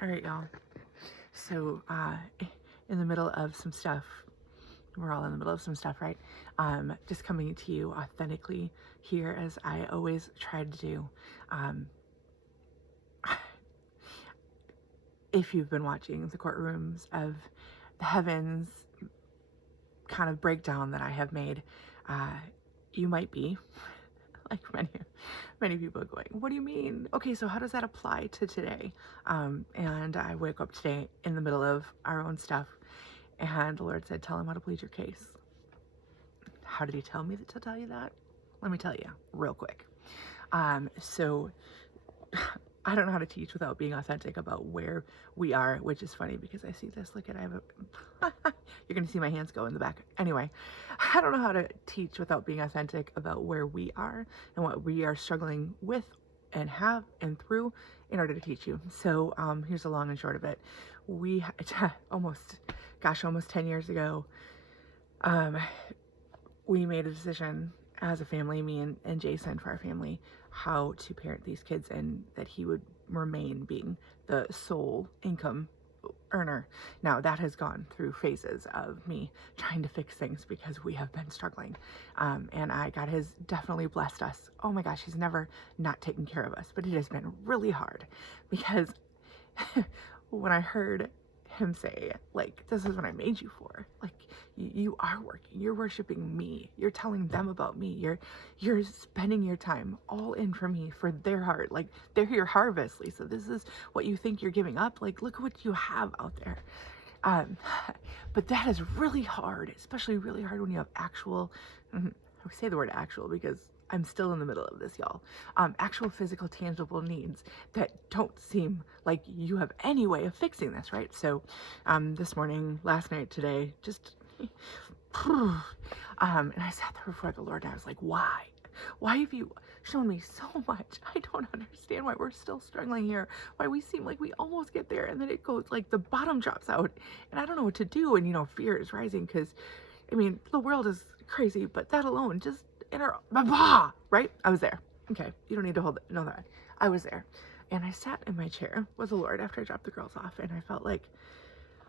All right, y'all. So, in the middle of some stuff, we're all in the middle of some stuff, right? Just coming to you authentically here, as I always tried to do. If you've been watching the Courtrooms of the Heavens kind of breakdown that I have made, you might be like many people going, what do you mean? Okay, so how does that apply to today? And I wake up today in the middle of our own stuff, and the Lord said, tell him how to plead your case. How did he tell me to tell you that? Let me tell you real quick. So I don't know how to teach without being authentic about where we are, which is funny because I see this. Look at, I have a, you're going to see my hands go in the back. Anyway, I don't know how to teach without being authentic about where we are and what we are struggling with and have and through in order to teach you. So here's the long and short of it. We almost 10 years ago, we made a decision as a family, me and Jason, for our family, how to parent these kids, and that he would remain being the sole income earner. Now, that has gone through phases of me trying to fix things because we have been struggling. And God has definitely blessed us. Oh my gosh, he's never not taken care of us, but it has been really hard because when I heard him say, like, this is what I made you for, like, you are working, you're worshiping me, you're telling them about me, you're spending your time all in for me, for their heart, like, they're your harvest, Lisa, this is what you think you're giving up, like, look what you have out there. But that is really hard, especially really hard when you have actual, I say the word actual because I'm still in the middle of this, y'all. Actual physical, tangible needs that don't seem like you have any way of fixing this, right? So, this morning, last night, today, just, and I sat there before the Lord and I was like, why? Why have you shown me so much? I don't understand why we're still struggling here. Why we seem like we almost get there and then it goes, like, the bottom drops out and I don't know what to do. And, fear is rising because, I mean, the world is crazy, but that alone, just in our, right? I was there. Okay. You don't need to know that. I was there. And I sat in my chair with the Lord after I dropped the girls off. And I felt like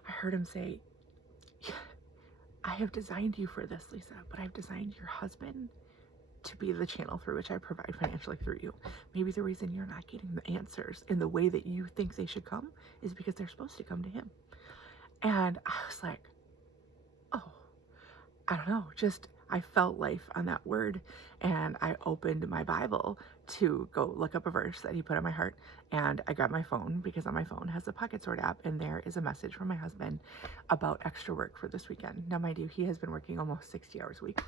I heard him say, I have designed you for this, Lisa, but I've designed your husband to be the channel through which I provide financially through you. Maybe the reason you're not getting the answers in the way that you think they should come is because they're supposed to come to him. And I was like, oh, I don't know, I felt life on that word, and I opened my Bible to go look up a verse that he put on my heart, and I got my phone because on my phone has a Pocket Sword app, and there is a message from my husband about extra work for this weekend. Now, mind you, he has been working almost 60 hours a week.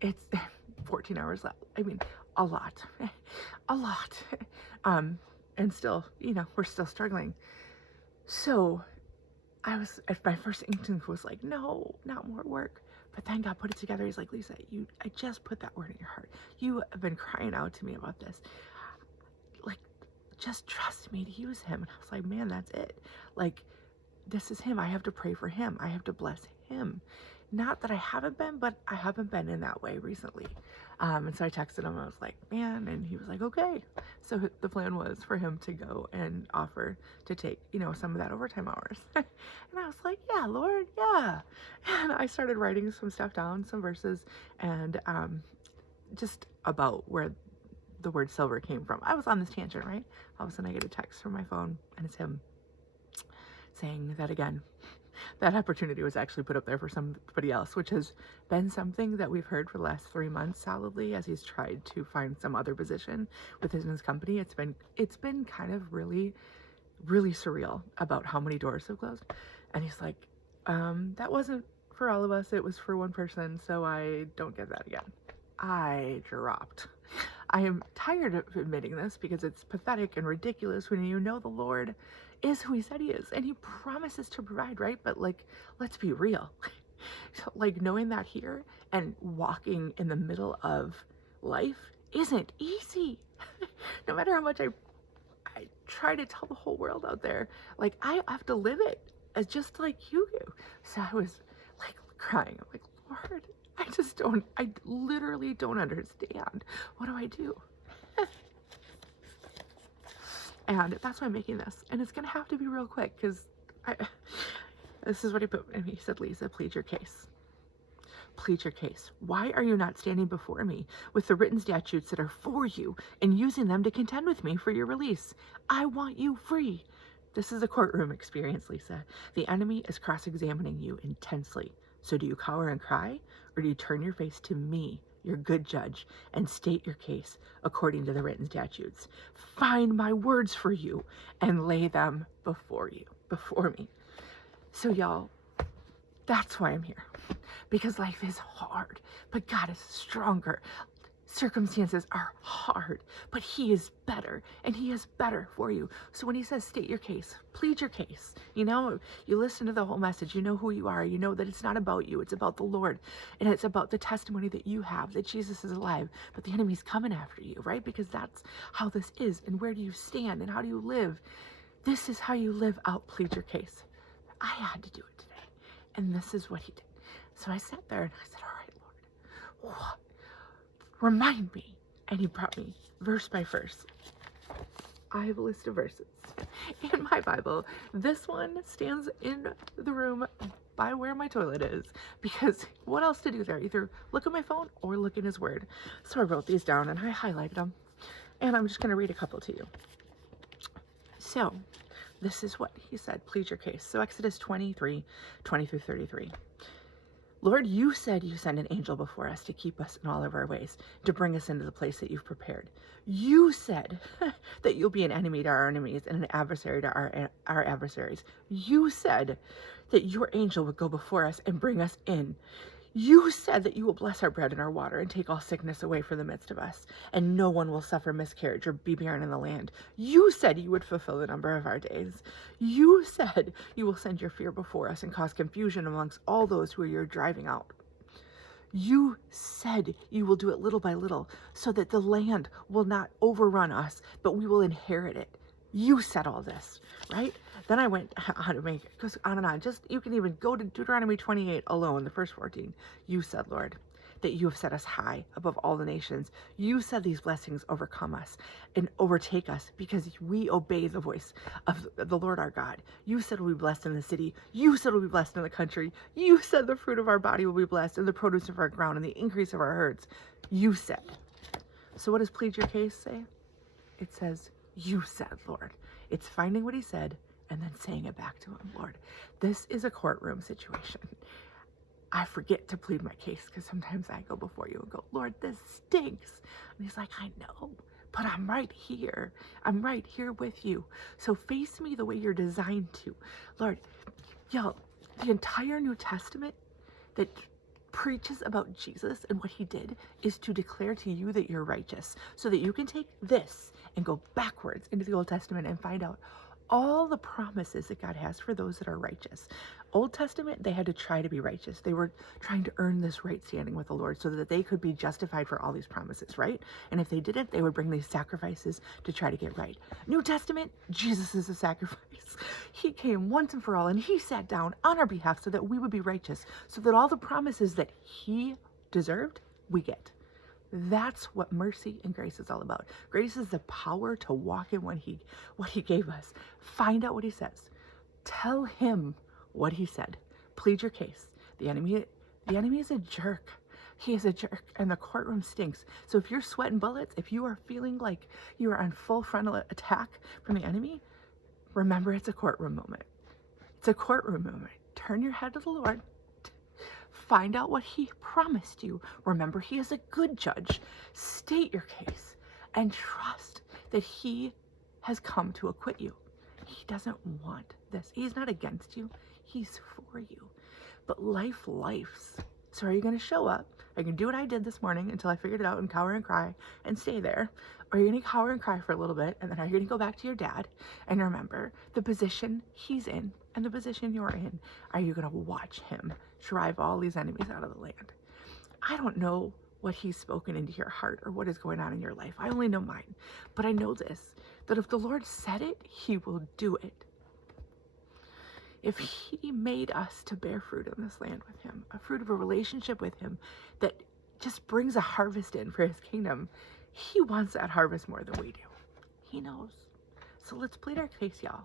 It's 14 hours left. I mean, a lot. And still, we're still struggling. So my first instinct was like, no, not more work. But then God put it together. He's like, Lisa, I just put that word in your heart. You have been crying out to me about this. Like, just trust me to use him. And I was like, man, that's it. Like, this is him. I have to pray for him. I have to bless him. Not that I haven't been, but I haven't been in that way recently. And so I texted him. I was like, man, and he was like, okay. So the plan was for him to go and offer to take, some of that overtime hours. And I was like, yeah, Lord, yeah. And I started writing some stuff down, some verses, and just about where the word silver came from. I was on this tangent, right? All of a sudden I get a text from my phone, and it's him saying that again. That opportunity was actually put up there for somebody else, which has been something that we've heard for the last 3 months solidly as he's tried to find some other position within his company. It's been kind of really, really surreal about how many doors have closed. And he's like, that wasn't for all of us. It was for one person. So I don't get that again. I dropped. I am tired of admitting this because it's pathetic and ridiculous when the Lord is who he said he is and he promises to provide, right? But like, let's be real. Like, knowing that here and walking in the middle of life isn't easy. No matter how much I try to tell the whole world out there, like, I have to live it as just like you do. So I was like crying. I'm like, Lord, I literally don't understand. What do I do? And that's why I'm making this. And it's going to have to be real quick because this is what he put in. He said, Lisa, plead your case. Plead your case. Why are you not standing before me with the written statutes that are for you and using them to contend with me for your release? I want you free. This is a courtroom experience, Lisa. The enemy is cross-examining you intensely. So do you cower and cry, or do you turn your face to me, your good judge, and state your case according to the written statutes? Find my words for you and lay them before me. So y'all, that's why I'm here. Because life is hard, but God is stronger. Circumstances are hard, but he is better, and he is better for you. So when he says state your case, plead your case, you listen to the whole message, you know who you are, you know that it's not about you, it's about the Lord, and it's about the testimony that you have, that Jesus is alive, but the enemy's coming after you, right? Because that's how this is, and where do you stand, and how do you live? This is how you live out, plead your case. I had to do it today, and this is what he did. So I sat there and I said, all right, Lord, remind me. And he brought me verse by verse. I have a list of verses in my Bible. This one stands in the room by where my toilet is, because what else to do there? Either look at my phone or look in his word. So I wrote these down and I highlighted them, and I'm just going to read a couple to you. So this is what he said, plead your case. So Exodus 23, 20 through 33. Lord, you said you send an angel before us to keep us in all of our ways, to bring us into the place that you've prepared. You said that you'll be an enemy to our enemies and an adversary to our adversaries. You said that your angel would go before us and bring us in. You said that you will bless our bread and our water and take all sickness away from the midst of us, and no one will suffer miscarriage or be barren in the land. You said you would fulfill the number of our days. You said you will send your fear before us and cause confusion amongst all those who you're driving out. You said you will do it little by little so that the land will not overrun us, but we will inherit it. You said all this, right? Then I went on to make it, goes on and on. Just, you can even go to Deuteronomy 28 alone, the first 14. You said, Lord, that you have set us high above all the nations. You said these blessings overcome us and overtake us because we obey the voice of the Lord our God. You said we'll be blessed in the city. You said we'll be blessed in the country. You said the fruit of our body will be blessed and the produce of our ground and the increase of our herds. You said. So what does plead your case say? It says, you said, Lord. It's finding what he said and then saying it back to him, Lord. This is a courtroom situation. I forget to plead my case because sometimes I go before you and go, Lord, this stinks. And he's like, I know, but I'm right here. I'm right here with you. So face me the way you're designed to. Lord, y'all, the entire New Testament that preaches about Jesus and what he did is to declare to you that you're righteous, so that you can take this and go backwards into the Old Testament and find out all the promises that God has for those that are righteous. Old Testament, they had to try to be righteous. They were trying to earn this right standing with the Lord so that they could be justified for all these promises, right? And if they didn't, they would bring these sacrifices to try to get right. New Testament, Jesus is a sacrifice. He came once and for all, and he sat down on our behalf so that we would be righteous, so that all the promises that he deserved, we get. That's what mercy and grace is all about. Grace is the power to walk in what he gave us. Find out what he says. Tell him what he said. Plead your case. The enemy is a jerk. He is a jerk, and the courtroom stinks. So if you're sweating bullets, if you are feeling like you are on full frontal attack from the enemy, remember it's a courtroom moment. It's a courtroom moment. Turn your head to the Lord. Find out what he promised you. Remember, he is a good judge. State your case and trust that he has come to acquit you. He doesn't want this. He's not against you. He's for you. But life's. So are you going to show up? Are you going to do what I did this morning until I figured it out and cower and cry and stay there? Or are you going to cower and cry for a little bit, and then are you going to go back to your dad and remember the position he's in and the position you're in? Are you going to watch him drive all these enemies out of the land? I don't know what he's spoken into your heart or what is going on in your life. I only know mine. But I know this, that if the Lord said it, he will do it. If he made us to bear fruit in this land with him, a fruit of a relationship with him that just brings a harvest in for his kingdom, he wants that harvest more than we do. He knows. So let's plead our case, y'all.